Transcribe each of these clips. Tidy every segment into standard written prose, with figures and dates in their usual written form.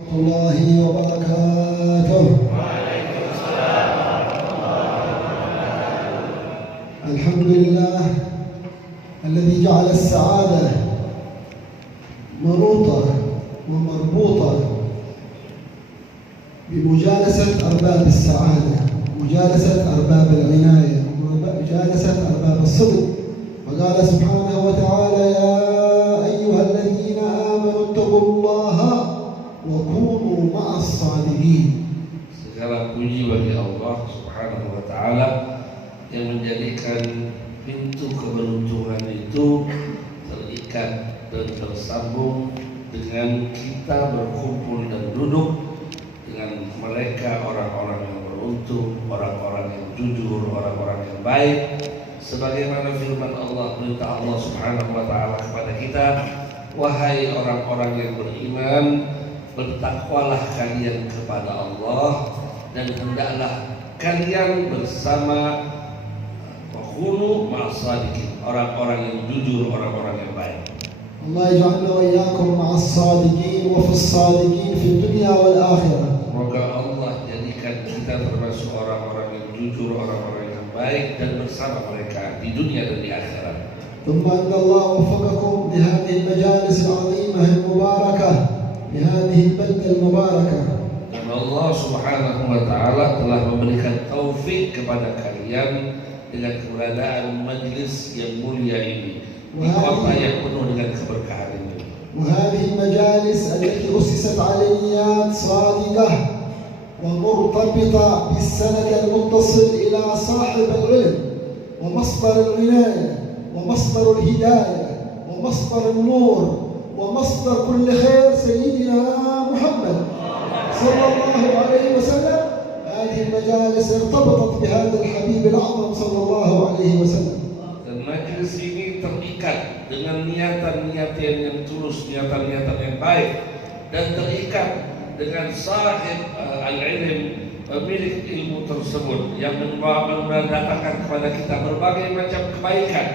الله وبركاته. الحمد لله الذي جعل السعادة منوطة ومربوطة بمجالسة أرباب السعادة، مجالسة أرباب العناية، مجالسة أرباب الصدق. وقال سبحانه وتعالى: يا أيها الذين آمنوا اتقوا الله وكونوا مع الصادقين. Segala puji bagi Allah Subhanahu wa taala yang menjadikan pintu keberuntungan itu terikat dan tersambung dengan kita berkumpul dan duduk dengan mereka orang-orang yang beruntung, orang-orang yang jujur, orang-orang yang baik. Sebagaimana firman Allah, perintah Allah Subhanahu wa taala kepada kita, wahai orang-orang yang beriman, bertakwalah kalian kepada Allah dan hendaklah kalian bersama wakunu ma'as-sadiqin, orang-orang yang jujur, orang-orang yang baik. Allah yaj'alna wa iyyakum ma'as-sadiqin wa fis-sadiqin fid dunya wal akhirah. Semoga Allah jadikan kita termasuk orang-orang yang jujur, orang-orang yang baik dan bersama mereka di dunia dan di akhirat. ثم أن الله وفقكم لهذه المجالس العظيمة المباركة بهذه البلدة المباركة. Dan Allah Subhanahu wa taala telah memberikan taufik kepada kalian dengan keberadaan majlis yang mulia ini di kota yang penuh dengan keberkahan ini. وهذه المجالس التي أسست على نيات صادقة ومرتبطة بالسند المتصل إلى صاحب العلم ومصدر العناية ومصدر الهداية ومصدر النور ومصدر كل خير سيدنا محمد صلى الله عليه وسلم. هذه المجالس ارتبطت بهذا الحبيب الأعظم صلى الله عليه وسلم. Dan majlis ini terikat dengan niatan-niatan yang tulus, niatan-niatan yang baik, dan terikat dengan sahib al-ilm, pemilik ilmu tersebut yang mendatangkan kepada kita berbagai macam kebaikan,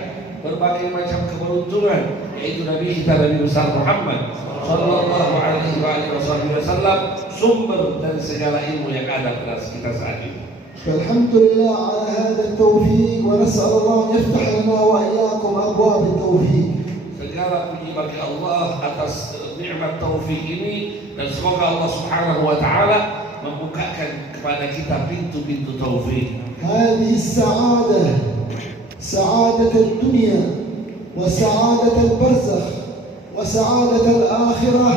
berbagai macam keberuntungan, yaitu Nabi kita, Nabi besar Muhammad sallallahu alaihi wasallam, sumber dan segala ilmu yang ada pada kita saat ini. فالحمد لله على هذا التوفيق ونسأل الله أن يفتح لنا وإياكم أبواب التوفيق. Segala puji bagi Allah atas nikmat taufik ini, dan semoga Allah Subhanahu wa taala membukakan kepada kita pintu-pintu taufik. هذه السعادة سعادة الدنيا وسعادة البرزخ وسعادة الآخرة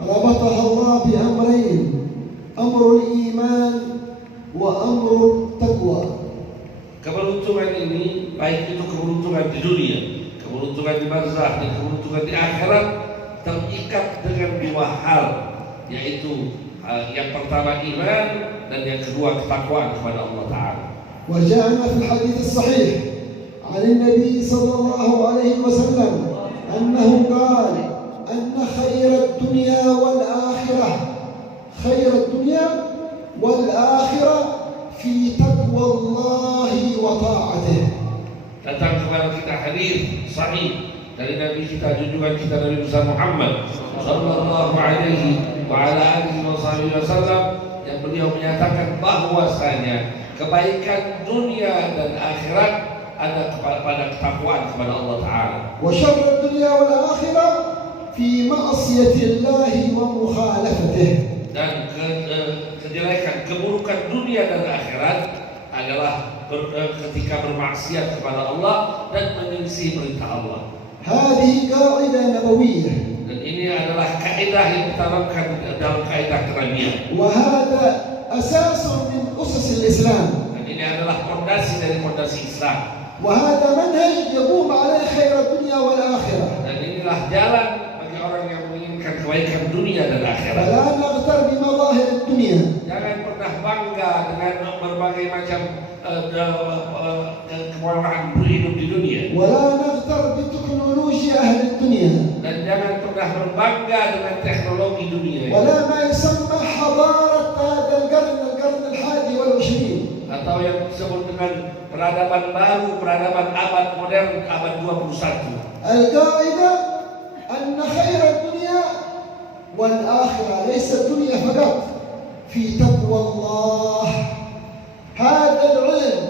ربطها الله بأمرين: أمر الإيمان وأمر التقوى. Keberuntungan ini, baik itu keberuntungan di dunia, keberuntungan di barzakh, dan keberuntungan di akhirat, terikat dengan dua hal, yaitu yang pertama iman, dan yang kedua ketakwaan kepada Allah Ta'ala. وجاءنا في الحديث الصحيح عن النبي صلى الله عليه وسلم أنه قال أن خير الدنيا والآخرة، خير الدنيا والآخرة في تقوى الله وطاعته. Datang kepada kita hadis sahih dari Nabi kita, junjungan kita, Nabi besar Muhammad sallallahu alaihi wa ala alihi wasallam, yang beliau menyatakan bahwasanya kebaikan dunia dan akhirat ada pada ketakwaan kepada Allah Ta'ala. وشر الدنيا والآخرة في معصية الله ومخالفته. Dan kejelekan, keburukan dunia dan akhirat adalah ketika bermaksiat kepada Allah dan menyelisih perintah Allah. هذه قاعدة نبوية. Dan ini adalah kaidah yang ditanamkan dalam kaidah kenabian. وهذا أساس من أسس الإسلام. Dan ini adalah fondasi dari fondasi Islam. وهذا منهج يقوم عليه خير الدنيا والآخرة. Dan inilah jalan bagi orang yang menginginkan kebaikan dunia dan akhirat. فلا نغتر بمظاهر الدنيا. Jangan pernah bangga dengan berbagai macam kemewahan hidup di dunia. ولا نغتر بتكنولوجيا أهل الدنيا. Dan jangan pernah berbangga dengan teknologi dunia. ولا ما يسمى حضارة هذا القرن الحادي والعشرين. Atau yang disebut dengan peradaban baru, peradaban abad modern, abad 21. القاعدة أن خير الدنيا والآخرة، ليس الدنيا فقط، في تقوى الله. هذا العلم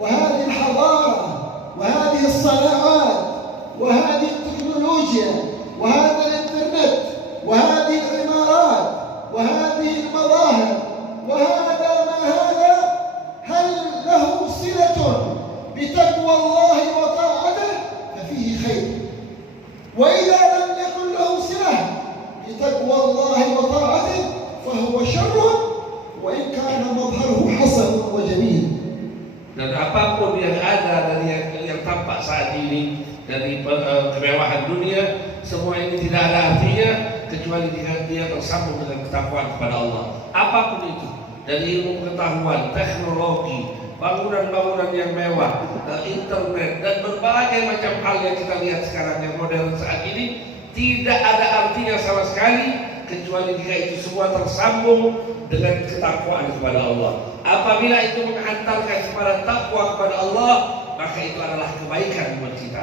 وهذه الحضارة وهذه الصناعات وهذه التكنولوجيا وهذا الإنترنت وهذه العمارات وهذه المظاهر وهذا ما هذا، هل له صلة بتقوى الله وطاعته ففيه خير، وإذا لم يكن له صلة بتقوى الله وطاعته فهو شر وإن كان مظهره حسن وجميل. Dan apapun yang ada dari yang tampak saat ini dari kemewahan dunia, semua ini tidak ada artinya kecuali jika dia tersambung dengan ketakwaan kepada Allah. Apapun itu, dari ilmu pengetahuan, teknologi, bangunan-bangunan yang mewah, internet, dan berbagai macam hal yang kita lihat sekarang yang modern saat ini, tidak ada artinya sama sekali kecuali jika itu semua tersambung dengan ketakwaan kepada Allah. Apabila itu menghantarkan kepada takwa kepada Allah, maka itu adalah kebaikan buat kita.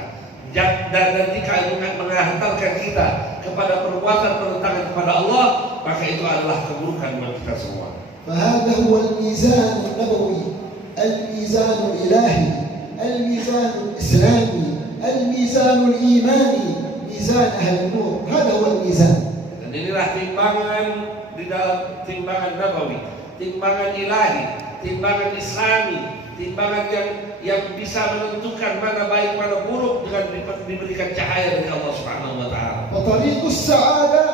Dan jika menghantarkan kita kepada perbuatan bertentangan kepada Allah, maka itu adalah keburukan buat kita semua. فهذا هو الميزان النبوي، الميزان الإلهي، الميزان الإسلامي، الميزان الإيماني، ميزان أهل النور. هذا هو الميزان. Dan inilah timbangan di dalam timbangan nabawi, timbangan ilahi, timbangan islami, timbangan yang bisa menentukan mana baik mana buruk dengan diberikan cahaya dari Allah Subhanahu wa taala. وطريق السعادة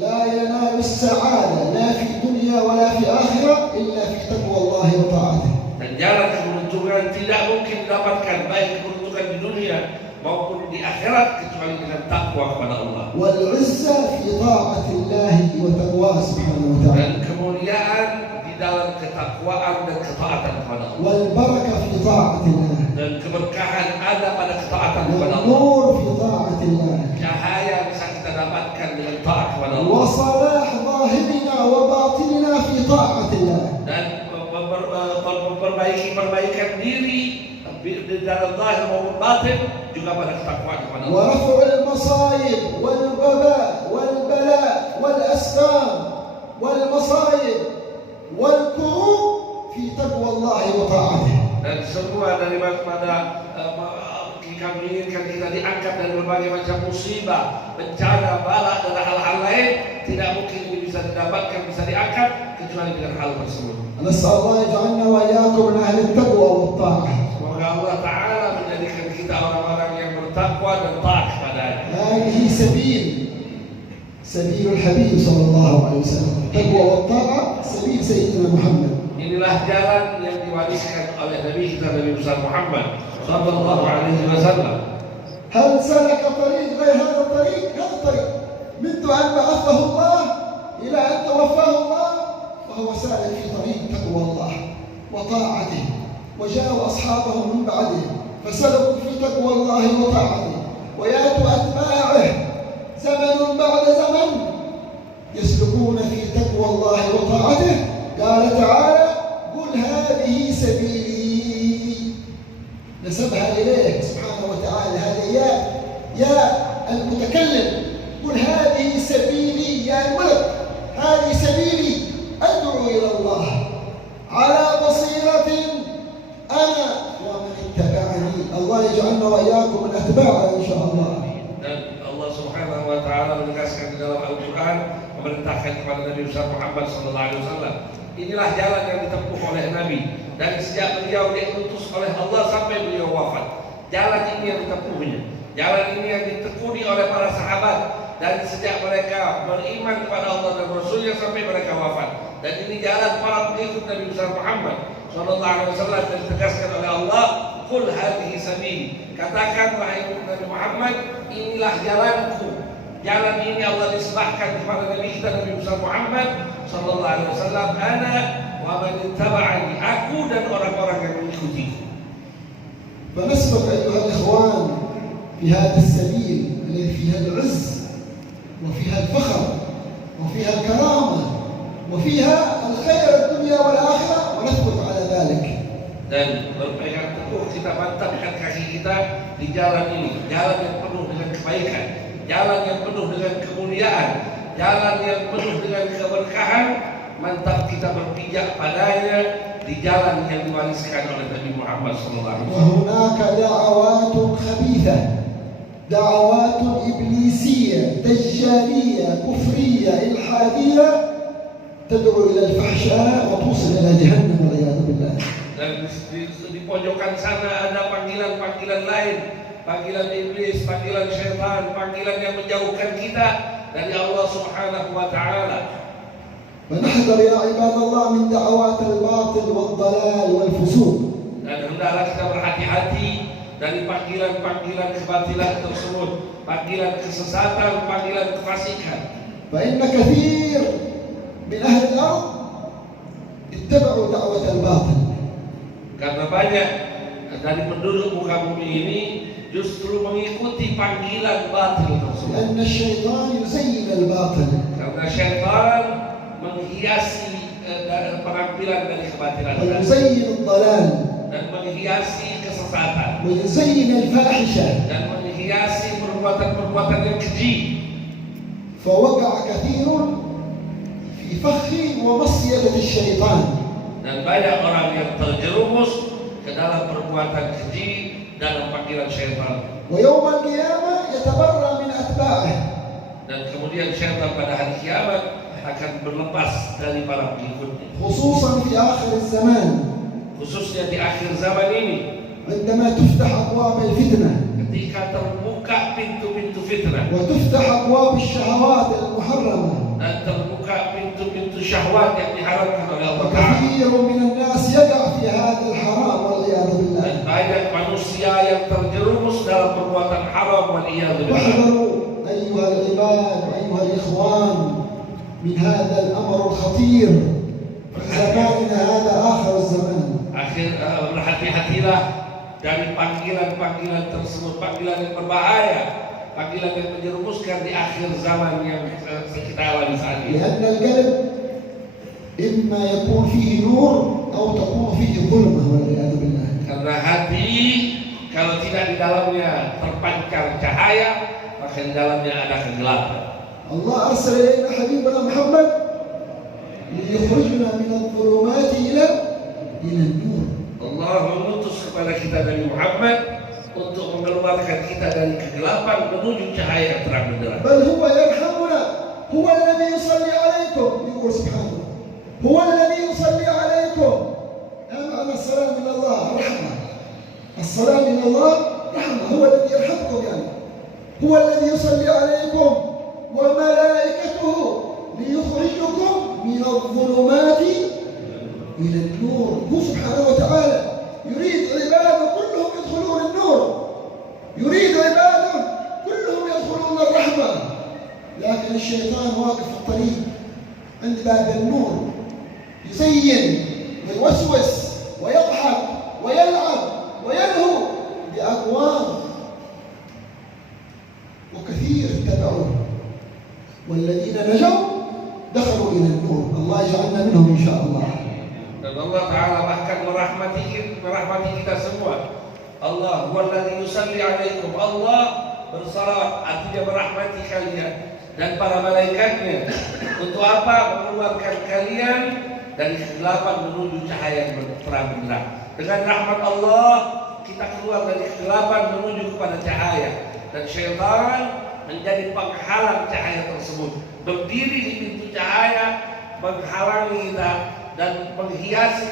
لا ينال السعادة لا في الدنيا ولا في آخرة إلا في تقوى الله وطاعته. Dan jalan keberuntungan tidak mungkin didapatkan baik keberuntungan di dunia maupun di akhirat kecuali dengan takwa kepada Allah. والعزة في طاعة الله وتقواه سبحانه وتعالى. Dan kemuliaan di dalam ketakwaan dan ketaatan kepada Allah. والبركة في طاعة الله. Dan keberkahan ada pada ketaatan kepada Allah. والنور في طاعة الله. Cahaya bisa kita dapatkan dengan taat kepada Allah. وصلاح ظاهرنا وباطننا في طاعة الله. Dan perbaikan diri di dalam zahir maupun batin juga pada ketakwaan kepada Allah. ورفع المصائب والوباء والبلاء والأسقام والمصائب والكروب في تقوى الله وطاعته. Dan semua daripada kami inginkan kita diangkat dari berbagai macam musibah, bencana, bala dan hal-hal lain, tidak mungkin ini bisa didapatkan, bisa diangkat kecuali dengan hal tersebut. نسأل الله يجعلنا وإياكم من أهل التقوى والطاعة. Semoga Allah Ta'ala menjadikan kita orang-orang yang bertakwa dan taat kepada-Nya. هذه سبيل الحبيب صلى الله عليه وسلم. التقوى والطاعة سبيل سيدنا محمد. Inilah jalan yang diwariskan oleh Nabi kita Nabi besar Muhammad sallallahu alaihi wasallam. هل سلك طريق غير هذا الطريق؟ هذا الطريق منذ أن بعثه الله إلى أن توفاه الله فهو سالك في طريق تقوى الله وطاعته، وجاء أصحابه من بعده فسلكوا في تقوى الله وطاعته، ويأتوا أتباعه زمن بعد زمن يسلكون في تقوى الله وطاعته. قال تعالى: قل هذه سبيلي، نسبها إليه سبحانه وتعالى، هذه يا المتكلم، قل هذه سبيلي يا الملك، هذه سبيلي أدعو إلى الله على بصيرة أنا ومن اتبعني. الله يجعلنا وإياكم من أتباعه إن شاء الله. Dan Allah Subhanahu wa taala menegaskan di dalam Al-Qur'an, memerintahkan kepada Nabi besar Muhammad sallallahu alaihi wasallam, inilah jalan yang ditempuh oleh Nabi dari sejak beliau diutus oleh Allah sampai beliau wafat. Jalan ini yang ditempuhnya, jalan ini yang ditekuni oleh para sahabat dari sejak mereka beriman kepada Allah dan Rasulnya sampai mereka wafat. Dan ini jalan para pengikut Nabi besar Muhammad sallallahu alaihi wasallam yang ditegaskan oleh Allah, qul hadhihi sabili, katakan wahai Nabi Muhammad, inilah jalanku. Jalan ini Allah disebahkan kepada Nabi kita Nabi besar Muhammad sallallahu alaihi wasallam, ana wa man ittaba'ani, aku dan orang-orang yang mengikutiku. فنسبق أيها الإخوان في هذا السبيل الذي فيها العز وفيها الفخر وفيها الكرامة وفيها الخير الدنيا والآخرة، ونثبت على ذلك. Dan berpegang teguh kita mantapkan kaki kita di jalan ini, jalan yang penuh dengan kebaikan, jalan yang penuh dengan kemuliaan, jalan yang penuh dengan keberkahan, mantap kita berpijak padanya di jalan yang diwariskan oleh Nabi Muhammad SAW. وهناك دعوات خبيثة، دعوات إبليسية دجالية كفرية إلحادية تدعو إلى الفحشاء وتوصل إلى جهنم والعياذ بالله. Dan di pojokan sana ada panggilan-panggilan lain, panggilan iblis, panggilan syaitan, panggilan yang menjauhkan kita dari Allah Subhanahu wa taala. فنحذر يا عباد الله من دعوات الباطل والضلال والفسوق. Dan hendaklah kita berhati-hati dari panggilan-panggilan kebatilan tersebut, panggilan kesesatan, panggilan kefasikan. فإن كثير من أهل الأرض اتبعوا دعوة الباطل. Karena banyak dari penduduk muka bumi ini justru mengikuti panggilan batil tersebut. لأن الشيطان يزين الباطل. Karena syaitan menghiasi penampilan dari kebatilan ويزين الضلال. dan menghiasi kesesatan ويزين الفاحشة. dan menghiasi perbuatan-perbuatan yang keji. فوقع كثير في فخ ومصيدة الشيطان. Dan banyak orang yang terjerumus ke dalam perbuatan keji dalam panggilan syaitan. ويوم القيامة يتبرأ من أتباعه. Dan kemudian syaitan pada hari kiamat akan berlepas dari para pengikutnya. خصوصا في آخر الزمان. Khususnya di akhir zaman ini, عندما تفتح أبواب الفتنة. ketika terbuka pintu-pintu fitnah وتفتح أبواب الشهوات المحرمة. dan terbuka pintu-pintu syahwat yang diharamkan oleh Allah Ta'ala. وكثير من الناس يقع في هذا الحرام والعياذ بالله. Dan banyak manusia yang terjerumus dalam perbuatan haram wal'iyadu billah. واحذروا أيها العباد وأيها الإخوان من هذا الأمر الخطير في زماننا هذا آخر الزمان. Berhati-hatilah dari panggilan-panggilan tersebut, panggilan yang berbahaya, panggilan yang menjerumuskan di akhir zaman yang kita alami saat ini. لأن القلب إما يكون فيه نور أو تكون فيه ظلمة والعياذ بالله. Karena hati kalau tidak di dalamnya terpancar cahaya, maka di dalamnya ada kegelapan. الله أرسل إلينا حبيبنا محمد ليخرجنا من الظلمات إلى النور. Allah mengutus kepada kita Nabi Muhammad untuk mengeluarkan kita dari kegelapan menuju cahaya yang terang benderang. بل هو يرحمنا، هو الذي يصلي عليكم. يقول سبحانه هو الذي يصلي عليكم. معنى السلام من الله رحمة. السلام من الله رحمة. هو الذي يرحمكم يعني. هو الذي يصلي عليكم وملائكته ليخرجكم من الظلمات إلى النور. هو سبحانه وتعالى يريد عباده كلهم يدخلون النور، يريد عباده كلهم يدخلون الرحمة، لكن الشيطان واقف في الطريق عند باب النور يزين ويوسوس ويضحك ويلعب ويلهو بأقوام، وكثير اتبعوه والذين نجوا دخلوا إلى النور. الله يجعلنا منهم إن شاء الله. Dan Allah Ta'ala bahkan merahmati kita semua. Allah huwallazi yusalli alaikum. Allah bersalawat, artinya merahmati kalian dan para malaikatnya. Untuk apa? Mengeluarkan kalian dari kegelapan menuju cahaya yang terang benderang. Dengan rahmat Allah kita keluar dari kegelapan menuju kepada cahaya. Dan syaitan menjadi penghalang cahaya tersebut, berdiri di pintu cahaya, menghalangi kita dan menghiasi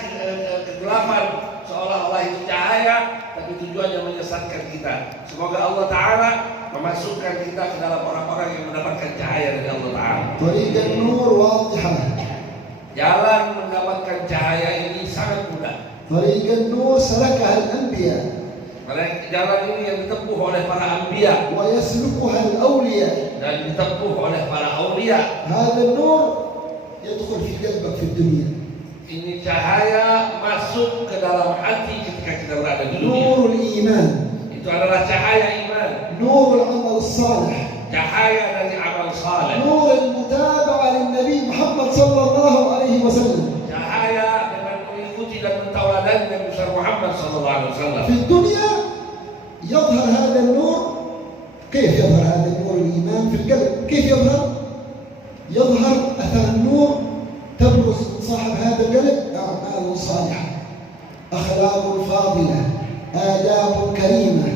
kegelapan seolah-olah itu cahaya, tapi tujuannya menyesatkan kita. Semoga Allah Ta'ala memasukkan kita ke dalam orang-orang yang mendapatkan cahaya dari Allah Ta'ala. طريق النور واضحة. Jalan mendapatkan cahaya ini sangat mudah. طريق النور سلكها الأنبياء. Jalan ini yang ditempuh oleh para anbiya ويسلكها الأولياء. dan ditempuh oleh para aulia. هذا النور يدخل في قلبك في الدنيا. Ini cahaya masuk ke dalam hati ketika kita berada di dunia. نور الإيمان. Itu adalah cahaya iman, نور العمل الصالح. cahaya dari amal saleh, نور المتابعة للنبي محمد صلى الله عليه وسلم. cahaya dengan mengikuti dan mentauladani Nabi besar Muhammad sallallahu alaihi wasallam. في الدنيا يظهر هذا النور. كيف يظهر هذا النور الإيمان في القلب؟ كيف يظهر؟ يظهر أثر النور، تبرز من صاحب هذا القلب أعمال صالحة، أخلاق فاضلة، آداب كريمة،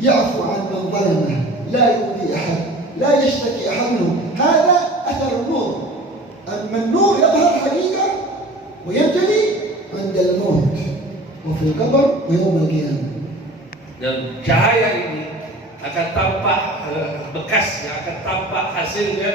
يعفو عن من ظلمه، لا يؤذي أحد، لا يشتكي أحد منه. هذا أثر النور. أما النور يظهر حقيقة وينجلي عند الموت وفي القبر ويوم القيامة. Dan cahaya ini akan tampak bekasnya, akan tampak hasilnya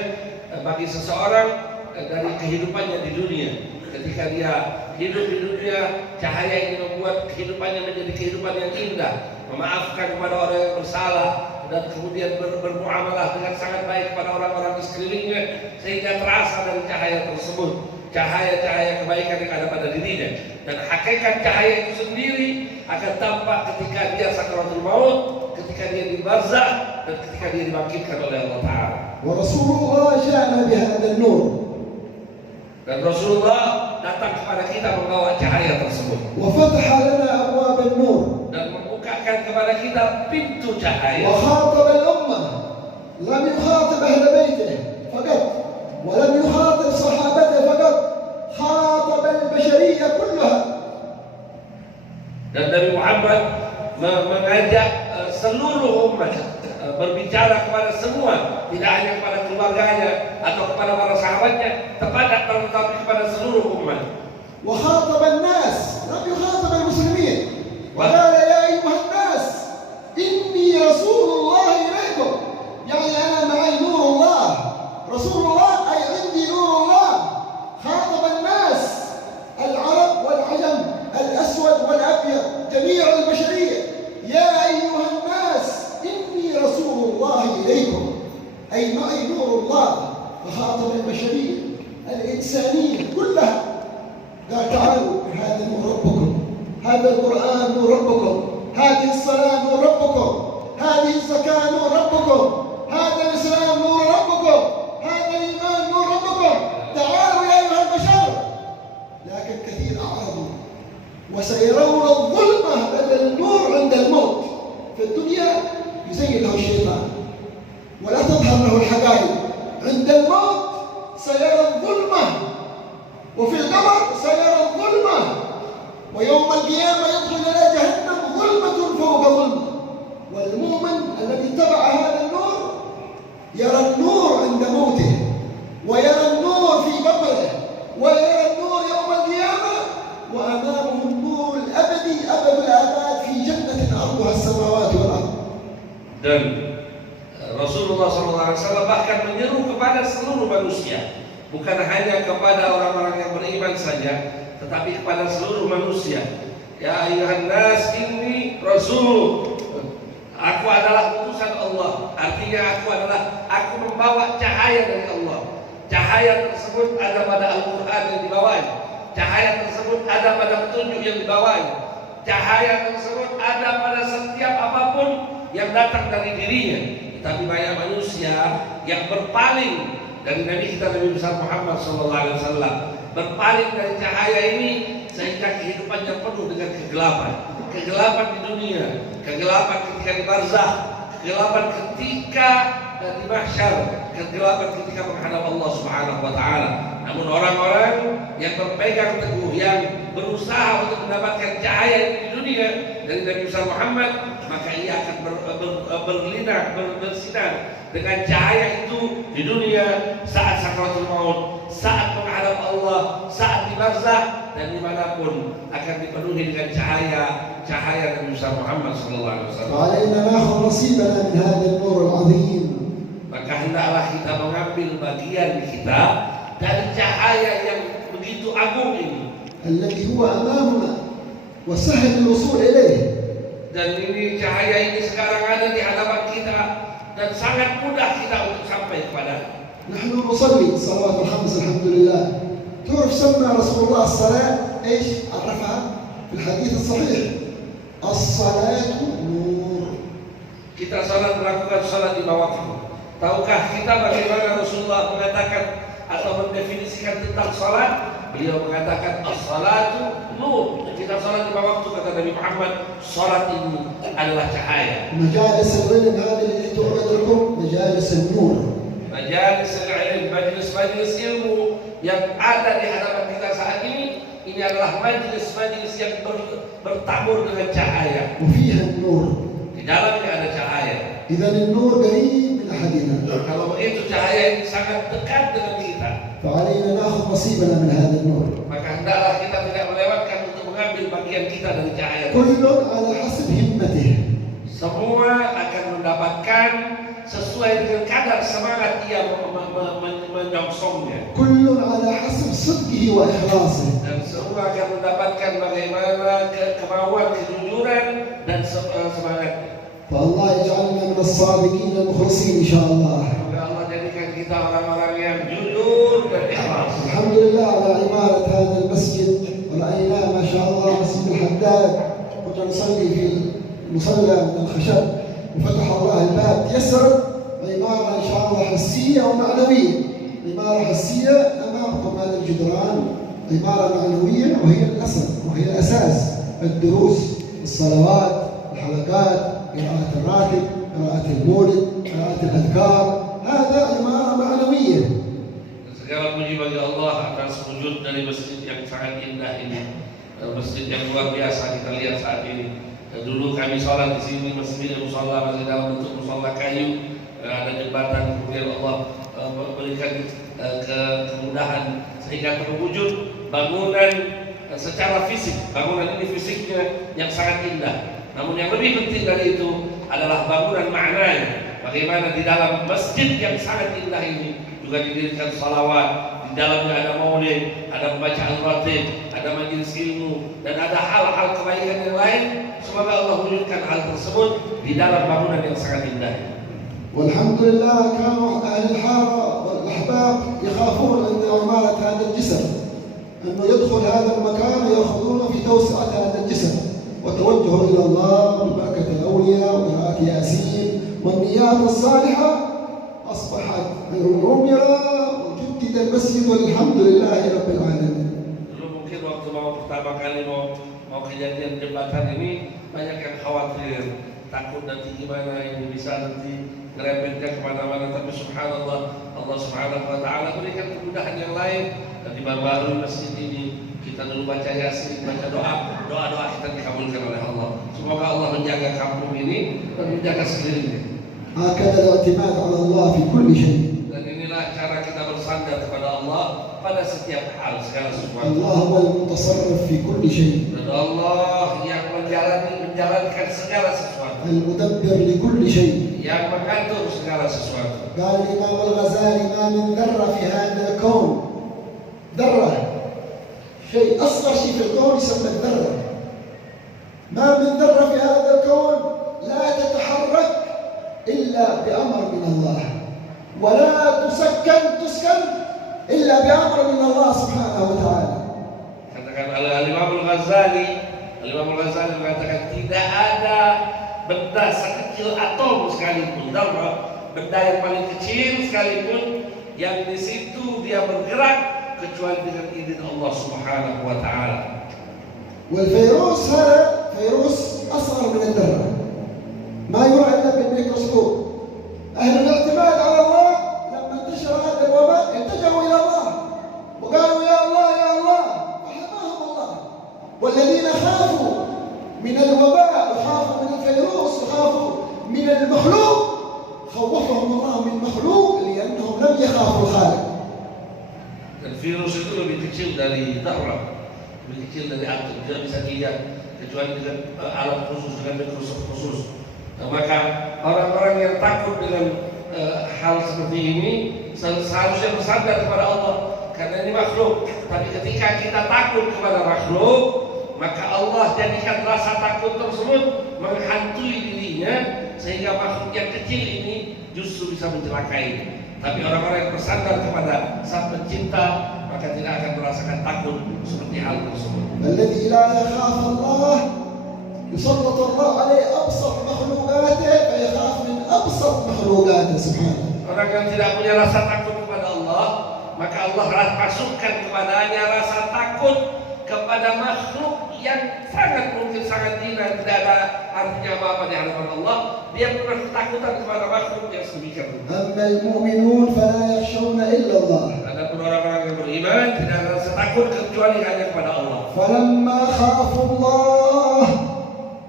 bagi seseorang dari kehidupannya di dunia. Ketika dia hidup di dunia, cahaya ini membuat kehidupannya menjadi kehidupan yang indah, memaafkan kepada orang yang bersalah, dan kemudian bermuamalah dengan sangat baik kepada orang-orang di sekelilingnya, sehingga terasa dari cahaya tersebut cahaya-cahaya kebaikan yang ada pada dirinya. Dan hakikat cahaya itu sendiri akan tampak ketika dia sakaratul maut, ketika dia di barzakh, dan ketika dia dibangkitkan oleh Allah Ta'ala. Wa Rasulullah ja'ana bihadzal nur. Dan Rasulullah datang kepada kita membawa cahaya tersebut. Wa fataha lana abwab an-nur. Dan membukakan kepada kita pintu cahaya. Wa khataba al-ummah. Lam yukhatib ahla baitih faqat. Wa lam yukhatib sahabatihi faqat. Khataba al-bashariyah kullaha. Dan Nabi Muhammad mengajak seluruh umat, berbicara kepada semua, tidak hanya kepada keluarganya atau kepada para sahabatnya, tetapi kepada seluruh umat. Wa khataba an-nas, lam yukhatib al-muslimin. Wa qala ya ayyuhan nas, inni rasulullah ilaykum. Yani ana ma'i nurullah. Rasulullah ay indi nurullah. Khataba an-nas, al-arab wal-ajam, al-aswad wal-abyad, jami' al-bashariyah. Ya ayyuhan nas, إني رسول الله إليكم أي معي نور الله. فخاطب البشرية الإنسانية كلها، لا تعالوا هذا نور ربكم، هذا القرآن نور ربكم، هذه الصلاة نور ربكم، هذه الزكاة نور ربكم، هذا الإسلام نور ربكم، هذا الإيمان نور ربكم. تعالوا يا أيها البشر. لكن كثير أعرضوا وسيرون الظلمة بدل النور عند الموت. في الدنيا يزين له الشيطان ولا تظهر له الحقائق. عند الموت سيرى الظلمة، وفي القبر سيرى الظلمة، ويوم القيامة يدخل إلى جهنم ظلمة فوق ظلمة. والمؤمن الذي اتبع هذا النور يرى النور عند موته، ويرى النور في قبره، ويرى النور يوم القيامة، وأمامه النور الأبدي أبد الآباد في جنة عرضها السماوات والأرض. Dan Rasulullah SAW bahkan menyeru kepada seluruh manusia, bukan hanya kepada orang-orang yang beriman saja, tetapi kepada seluruh manusia. Ya ayyuhan nas, inni rasul. Aku adalah utusan Allah. Artinya aku membawa cahaya dari Allah. Cahaya tersebut ada pada Al-Quran yang dibawanya. Cahaya tersebut ada pada petunjuk yang dibawanya. Cahaya tersebut ada pada setiap apapun yang datang dari dirinya. Tapi banyak manusia yang berpaling dari Nabi kita, Nabi besar Muhammad SAW, berpaling dari cahaya ini sehingga kehidupannya penuh dengan kegelapan. Kegelapan di dunia, kegelapan ketika di barzakh, kegelapan ketika di mahsyar, kegelapan ketika menghadap Allah Subhanahu wa Ta'ala. Namun orang-orang yang berpegang teguh, yang berusaha untuk mendapatkan cahaya di dunia dari Nabi besar Muhammad, maka ia akan bersinar dengan cahaya itu di dunia saat sakaratul maut, saat menghadap Allah, saat di barzakh, dan dimanapun akan dipenuhi dengan cahaya Nabi besar Muhammad SAW. Maka hendaklah kita mengambil bagian kita dari cahaya yang begitu agung ini. الذي هو أمامنا وسهل الوصول إليه. Dan ini cahaya ini sekarang ada di hadapan kita dan sangat mudah kita untuk sampai kepada. نحن نصلي صلوات الخمس الحمد لله. تعرف سمى رسول الله الصلاة إيش؟ عرفها في الحديث الصحيح. الصلاة نور. Kita salat, melakukan salat lima waktu. Tahukah kita bagaimana Rasulullah mengatakan atau mendefinisikan tentang salat? Beliau mengatakan as-salatu nur. Kita salat lima waktu, kata Nabi Muhammad, salat ini adalah cahaya. Majalis al-ilm hadhihi allati tu'rad lakum majalis an-nur. Majalis al-ilm, majlis majelis-majelis ilmu yang ada di hadapan kita saat ini adalah majelis-majelis yang bertabur dengan cahaya. وفيها النور. Di dalamnya ada cahaya. إذا النور قريب من أحدنا. Kalau begitu cahaya ini sangat dekat dengan kita. فعلينا نأخذ نصيبنا من هذا النور. Maka hendaklah kita tidak melewatkan untuk mengambil bagian kita dari cahaya. كل على حسب همته. Semua akan mendapatkan sesuai dengan kadar semangat dia menyongsongnya. كل على حسب صدقه وإخلاصه. Dan semua akan mendapatkan bagaimana kemauan, kejujuran dan semangatnya. فالله يجعلنا من الصادقين المخلصين إن شاء الله. Semoga Allah jadikan kita orang-orang yang jujur dan ikhlas. الحمد لله على عمارة هذا المسجد، ورأينا ما شاء الله مسجد الحداد، كنا نصلي في المصلى من الخشب وفتح الله الباب يسر عمارة إن شاء الله حسية ومعنوية. عمارة حسية أمامكم هذا الجدران، عمارة معنوية وهي الأصل وهي الأساس. الدروس، الصلوات، الحلقات، قراءة الراتب، قراءة المولد، قراءة الأذكار، هذا عمارة معنوية. Segala puji bagi Allah atas wujud dari masjid yang sangat indah ini, masjid yang luar biasa kita lihat saat ini. Dulu kami sholat di sini masjid musola masih dalam bentuk musola kayu, ada jembatan, kemudian Allah memberikan kemudahan sehingga terwujud bangunan secara fisik. Bangunan ini fisiknya yang sangat indah. Namun yang lebih penting dari itu adalah bangunan maknanya. Bagaimana di dalam masjid yang sangat indah ini juga didirikan salawat, di dalamnya ada maulid, ada pembacaan ratib, ada majelis ilmu, dan ada hal-hal kebaikan yang lain. Semoga Allah wujudkan hal tersebut di dalam bangunan yang sangat indah. والحمد لله كانوا أهل الحارة والأحباب يخافون عند عمارة هذا الجسر أنه يدخل هذا المكان ويأخذون في توسعة هذا الجسر، وتوجهوا إلى الله ببركة الأولياء وقراءة ياسين والنيات الصالحة أصبحت عمرة وجدد المسجد والحمد لله رب العالمين. Dulu mungkin waktu pertama kali mau kejadian jembatan ini banyak yang khawatir, takut nanti gimana ini bisa nanti ngerempetnya kemana-mana. Tapi subhanallah, Allah subhanahu wa ta'ala berikan kemudahan yang lain. Dan di baru masjid ini kita dulu baca yasin, baca doa kita dikabulkan oleh Allah. Semoga Allah menjaga kampung ini dan menjaga sekelilingnya. هكذا الاعتماد على الله في كل شيء. Dan inilah cara kita bersandar kepada Allah pada setiap hal, segala sesuatu. الله هو المتصرف في كل شيء. Dan Allah yang menjalankan segala sesuatu. المدبر لكل شيء. Yang mengatur segala sesuatu. قال الإمام الغزالي: ما من ذرة في هذا الكون، ذرة شيء أصغر شيء في الكون يسمى الذرة. ما من ذرة في هذا الكون لا تتحرك إلا بأمر من الله، ولا تسكن إلا بأمر من الله سبحانه وتعالى. Katakan Al-Imam Al-Ghazali mengatakan tidak ada benda sekecil atom sekalipun, benda yang paling kecil sekalipun yang di situ dia bergerak kecuali dengan izin Allah Subhanahu wa taala. والفيروس هذا فيروس أصغر من الذرة، ما يرى إلا بالميكروسكوب. أهل الاعتماد على الله لما انتشر هذا الوباء اتجهوا إلى الله وقالوا: يا الله يا الله، فحماهم الله. والذين خافوا من الوباء وخافوا من الفيروس وخافوا من المخلوق خوفهم الله من مخلوق لأنهم لم يخافوا الخالق. Dan virus itu lebih kecil dari darah, lebih kecil dari atom, tidak bisa dilihat kecuali dengan alat khusus, dengan mikroskop khusus. Nah, maka orang-orang yang takut dengan hal seperti ini seharusnya bersandar kepada Allah, karena ini makhluk. Tapi ketika kita takut kepada makhluk, maka Allah jadikan rasa takut tersebut menghantui dirinya, sehingga makhluk yang kecil ini justru bisa mencelakai. Tapi orang-orang yang bersandar kepada Sang Pencipta maka tidak akan merasakan takut seperti hal tersebut. الذي لا يخاف الله يسلط الله عليه أبسط مخلوقاته فيخاف من أبسط مخلوقاته سبحانه. Orang yang tidak punya rasa takut kepada Allah, maka Allah masukkan kepadanya rasa takut kepada makhluk yang mungkin sangat hina, tidak ada artinya apa-apa di hadapan Allah. Dia punya ketakutan kepada makhluk yang sedemikian. أما المؤمنون فلا يخشون إلا الله. orang-orang yang beriman tidak ada rasa takut kecuali hanya kepada Allah. فلما خافوا الله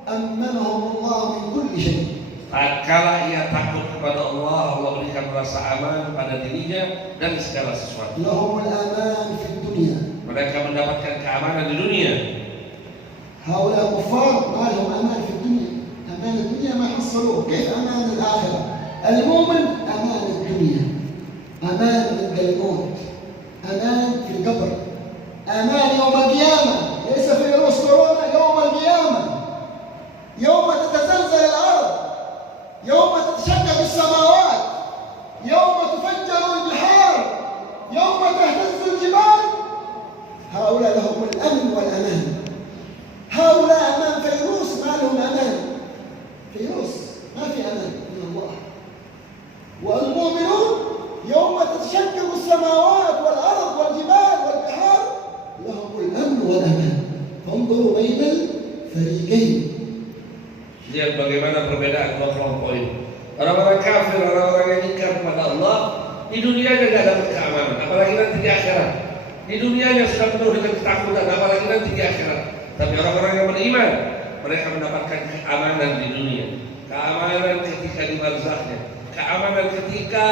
أمنهم الله من كل شيء. Tatkala ia takut kepada Allah, Allah berikan rasa aman pada dirinya dan segala sesuatu. لهم الأمان في الدنيا. Mereka mendapatkan keamanan di dunia. هؤلاء كفار ما لهم أمان في الدنيا. أمان الدنيا ما حصلوه. كيف أمان الآخرة؟ المؤمن أمان الدنيا، أمان من الموت، أمان في القبر، أمان يوم القيامة. ليس فيروس كورونا، يوم القيامة، يوم تتزلزل الأرض، يوم تتشقق السماوات، يوم تفجر البحار، يوم تهتز الجبال. هؤلاء لهم الأمن والأمان. هؤلاء أمان فيروس ما لهم أمان. فيروس ما في أمان من الله. والمؤمنون يوم تتشقق السماوات والأرض والجبال والبحار لهم الأمن والأمان. فانظروا بين الفريقين. Lihat bagaimana perbedaan dua kelompok ini. Orang-orang kafir, orang-orang yang ingkar kepada Allah, di dunianya tidak dapat keamanan, apalagi nanti di akhirat. Di dunianya sudah penuh dengan ketakutan, apalagi nanti di akhirat. Tapi orang-orang yang beriman, mereka mendapatkan keamanan di dunia, keamanan ketika di barzahnya, keamanan ketika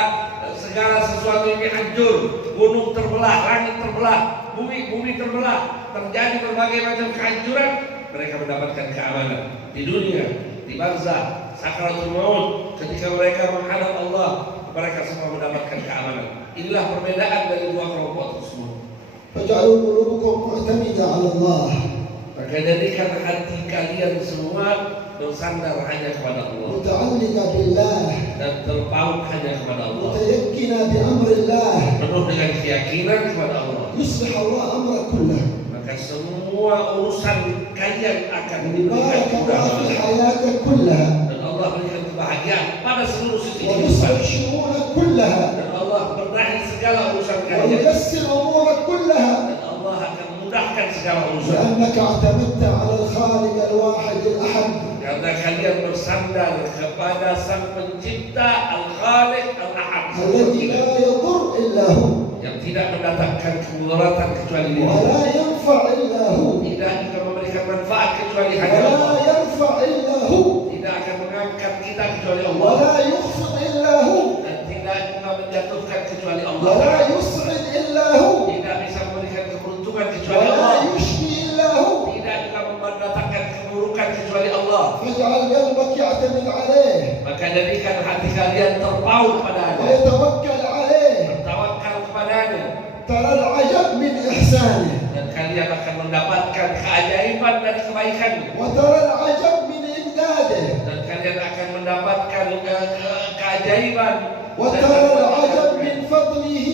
segala sesuatu ini hancur, gunung terbelah, langit terbelah, bumi terbelah, terjadi berbagai macam kehancuran. Mereka mendapatkan keamanan di dunia, di barzah, sakaratul maut, ketika mereka menghadap Allah, mereka semua mendapatkan keamanan. Inilah perbedaan dari dua kelompok tersebut. فاجعلوا قلوبكم معتمدة على الله. Maka jadikan hati kalian semua bersandar hanya kepada Allah, متعلقة بالله. dan terpaut hanya kepada Allah, متيقنة بأمر الله. penuh dengan keyakinan kepada Allah. يصلح الله أمرك كله. Maka semua urusan kalian akan diberikan بارك الله في kemudahan, حياتك كلها. dan Allah berikan kebahagiaan pada seluruh sisi ويصلح kehidupan, شؤونك كلها. dan Allah benahi segala urusan kalian, وييسر أمورك كلها. dan Allah akan memudahkan segala urusan. لأنك اعتمدت على الخالق الواحد الأحد. Karena kalian bersandar kepada Sang Pencipta Al-Khaliq Al-Ahad, الذي لا يضر إلا هو yang tidak mendatangkan kemudaratan kecuali Dia, ولا ينفع إلا هو tidak juga memberikan manfaat kecuali hanya Allah, ولا يرفع إلا هو tidak akan mengangkat kita kecuali Allah, ولا يخفض إلا هو dan tidak juga menjatuhkan kecuali Allah, ولا يسعد إلا هو tidak bisa memberikan keberuntungan kecuali ولا Allah, يشفي إلا هو. tidak juga mendatangkan keburukan kecuali Allah. فاجعل قلبك يعتمد عليه Maka jadikan hati kalian terpaut padanya, ويتوكل عليه. bertawakal kepadanya, ترى العجب من إحسانه dan kalian akan mendapatkan keajaiban dan kebaikannya, وترى العجب من إمداده dan kalian akan mendapatkan keajaiban dan وترى العجب من فضله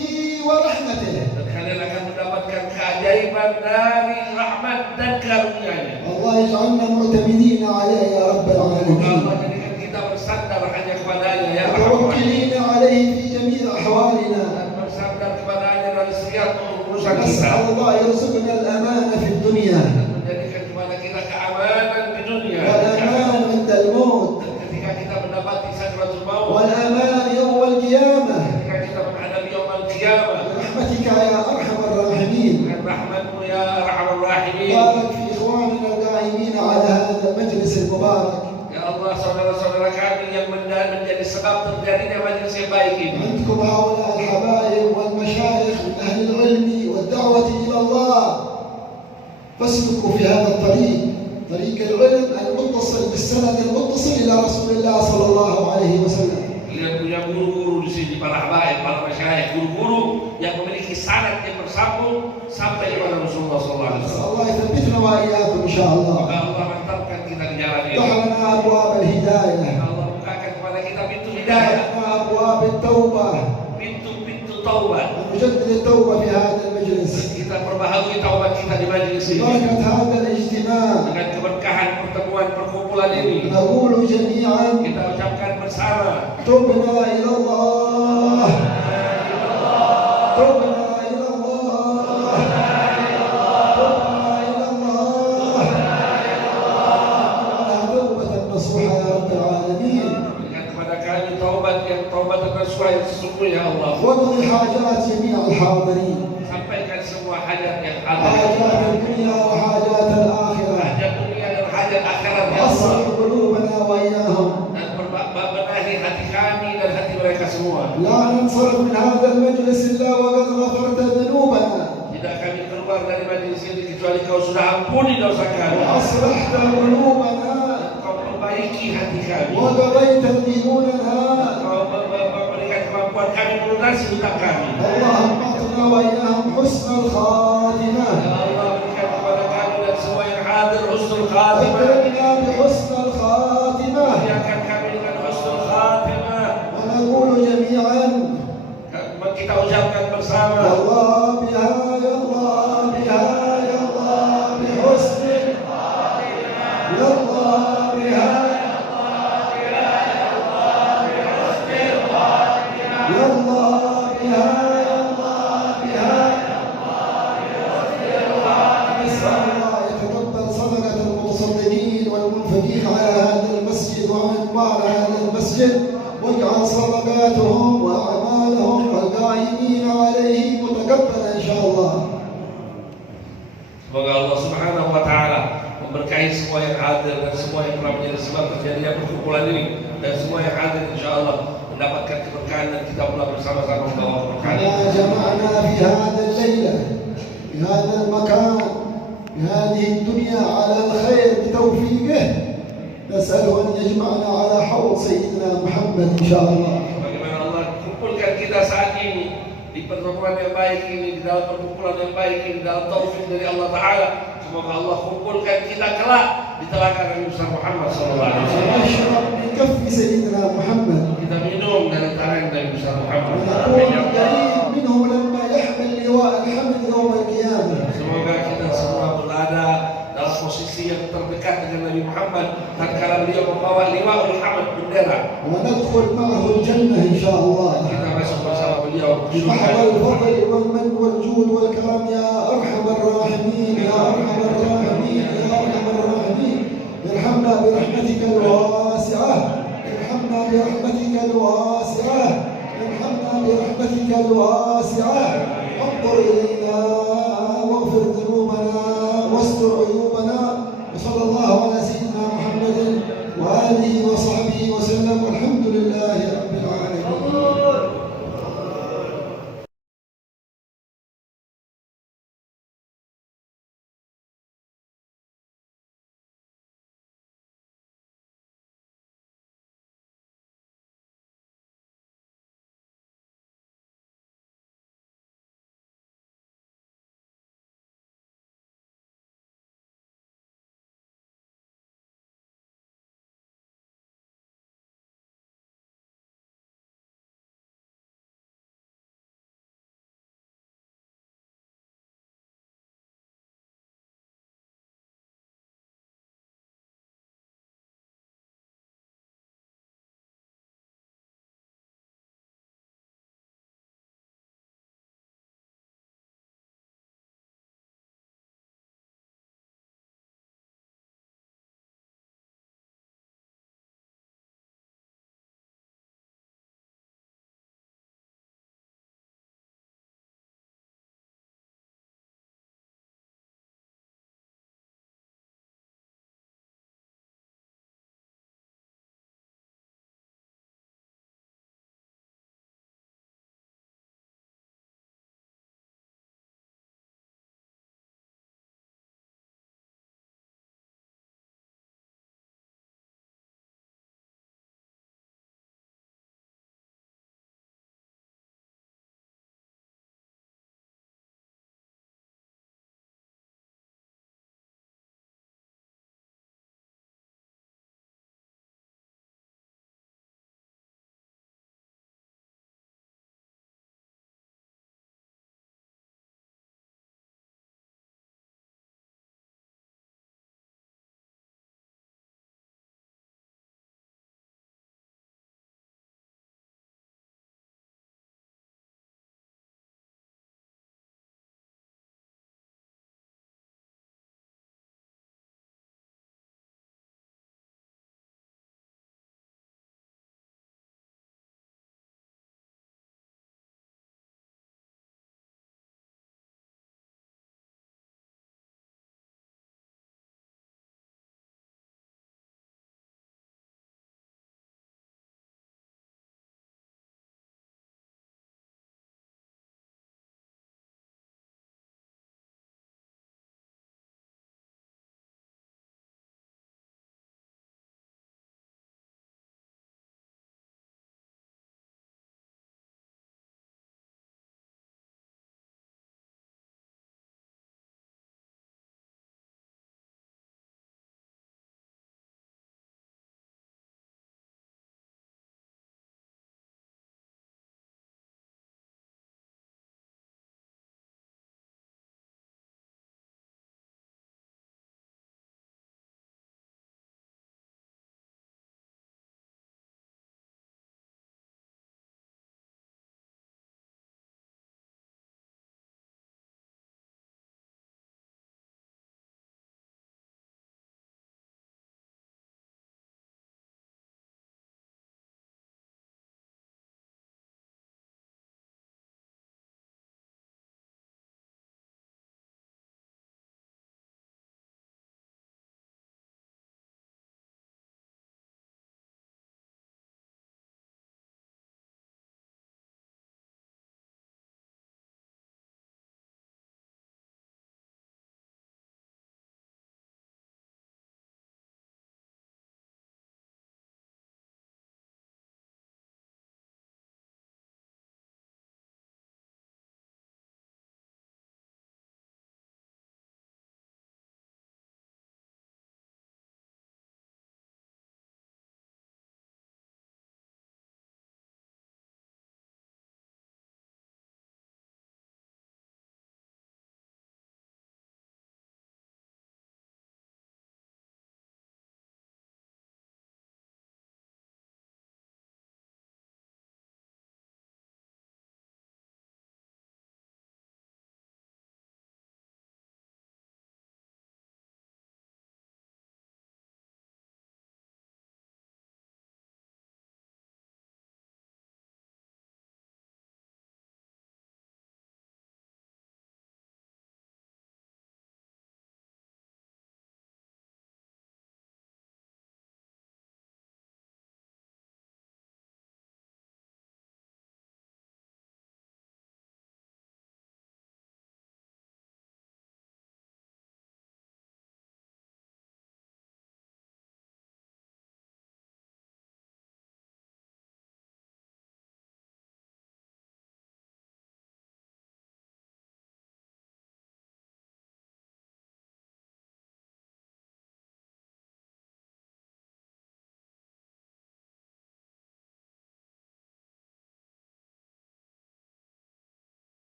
ورحمته. dan kalian akan mendapatkan keajaiban dari rahmat dan karunia-Nya. الله يجعلنا معتمدين عليه يا رب Allah العالمين، jadikan kita bersandar hanya kepada-Nya, ya Rahman, متوكلين عليه في جميع أحوالنا. dan bersandar kepada-Nya dari setiap urusan kita, نسأل الله يرزقنا الأمان في الدنيا dan menjadikan kepada kita keamanan di dunia, والأمان عند الموت dan ketika kita mendapati sakratul maut, والأمان يوم القيامة ketika kita menghadapi yaumul qiyamah, برحمتك يا أرحم الراحمين. dengan rahmat-Mu ya Arhamar Rahimin. بارك في إخواننا القائمين على هذا المجلس المبارك. Ya Allah, saudara-saudara kami yang menjadi sebab terjadinya majelis yang baik ini. عندكم هؤلاء الحبايب والمشايخ من أهل العلم والدعوة إلى الله، فاسلكوا في هذا الطريق، طريق العلم المتصل بالسند المتصل إلى رسول الله صلى الله عليه وسلم. Kalian punya guru-guru di sini, para habaib, para masyayikh, guru-guru yang memiliki sanad yang bersambung sampai kepada Rasulullah SAW. نسأل الله يثبتنا وإياكم إن شاء الله. Maka Allah mantapkan kita di jalan ini. افتح لنا أبواب الهداية، Allah bukakan kepada kita pintu افتح hidayah, لنا أبواب التوبة، pintu-pintu taubat. ونجدد التوبة في هذا المجلس Kita perbaharui taubat kita di majelis ini ببركة هذا الاجتماع. dengan keberkahan pertemuan perkumpulan ini. نقول جميعا Kita ucapkan bersama, تبنا إلى الله، تبنا إلى الله، تبنا إلى الله، توبة نصوحة يا رب العالمين. berikan kepada kami taubat nasuha yang sesungguhnya ya Allah. واقض حاجات جميع الحاضرين، Sampaikan semua hajat yang ada, حاجات الدنيا وحاجات الآخرة، hajat dunia dan hajat akhirat ya Allah. وأصلح قلوبنا وإياهم. Dan benahi hati kami dan hati mereka semua. لا ننصرف من هذا المجلس إلا وقد غفرت ذنوبنا Tidak kami keluar dari majelis ini kecuali kau sudah ampuni dosa kami. وأصلحت قلوبنا Kau perbaiki hati kami. وقضيت ديوننا. Kau memberikan kemampuan kami melunasi hutang kami. اللهم اعطنا وإياهم حسن الخاتمة. Ya Allah, berikan kepada kami dan semua yang hadir husnul khatimah. أكرمنا بحسن الخاتمة. Muliakan kami dengan husnul khatimah. ونقول جميعا Kita ucapkan bersama. يا الله بها يا الله بها يا الله بحسن الخاتمة. يا الله بها يا الله بها يا الله بحسن الخاتمة. يا الله بها يا الله بها يا الله بحسن الخاتمة. نسأل الله يتقبل صدقة المتصدقين والمنفقين على هذا المسجد وعلى هذا المسجد، واجعل صدقاتهم وأعمالهم والقائمين عليه متقبلا إن شاء الله. Semoga Allah Subhanahu wa taala memberkahi semua yang hadir dan semua yang telah menjadi sebab terjadinya perkumpulan ini, dan semua yang hadir insyaallah mendapatkan keberkahan dan kita pula bersama-sama membawa keberkahan. ما جمعنا في هذا الليلة في هذا المكان في هذه الدنيا على الخير بتوفيقه، نسأله أن يجمعنا على حوض سيدنا محمد إن شاء الله. Bagaimana Allah kumpulkan kita saat ini di pertemuan yang baik ini, di dalam perkumpulan yang baik ini, dalam taufik dari Allah Taala. Semoga Allah kumpulkan kita kelak di telaga Nabi besar Muhammad sallallahu alaihi wasallam. ونشرب من كف سيدنا محمد، Kita minum dari tangan Nabi besar Muhammad. ونكون قريب منه لما يحمل لواء الحمد يوم القيامة. Semoga kita semua berada dalam posisi yang terdekat dengan Nabi Muhammad tatkala beliau membawa liwaul hamd, bendera. وندخل معه الجنة إن شاء الله Kita masuk bersama beliau ke بمحض surga. الفضل والمن والجود والكرم يا أرحم الراحمين يا أرحم الراحمين يا أرحم الراحمين. ارحمنا برحمتك الواسعة، ارحمنا برحمتك الواسعة، ارحمنا برحمتك الواسعة. انظر إلينا واغفر ذنوبنا واستر عيوبنا. وصلى الله على سيدنا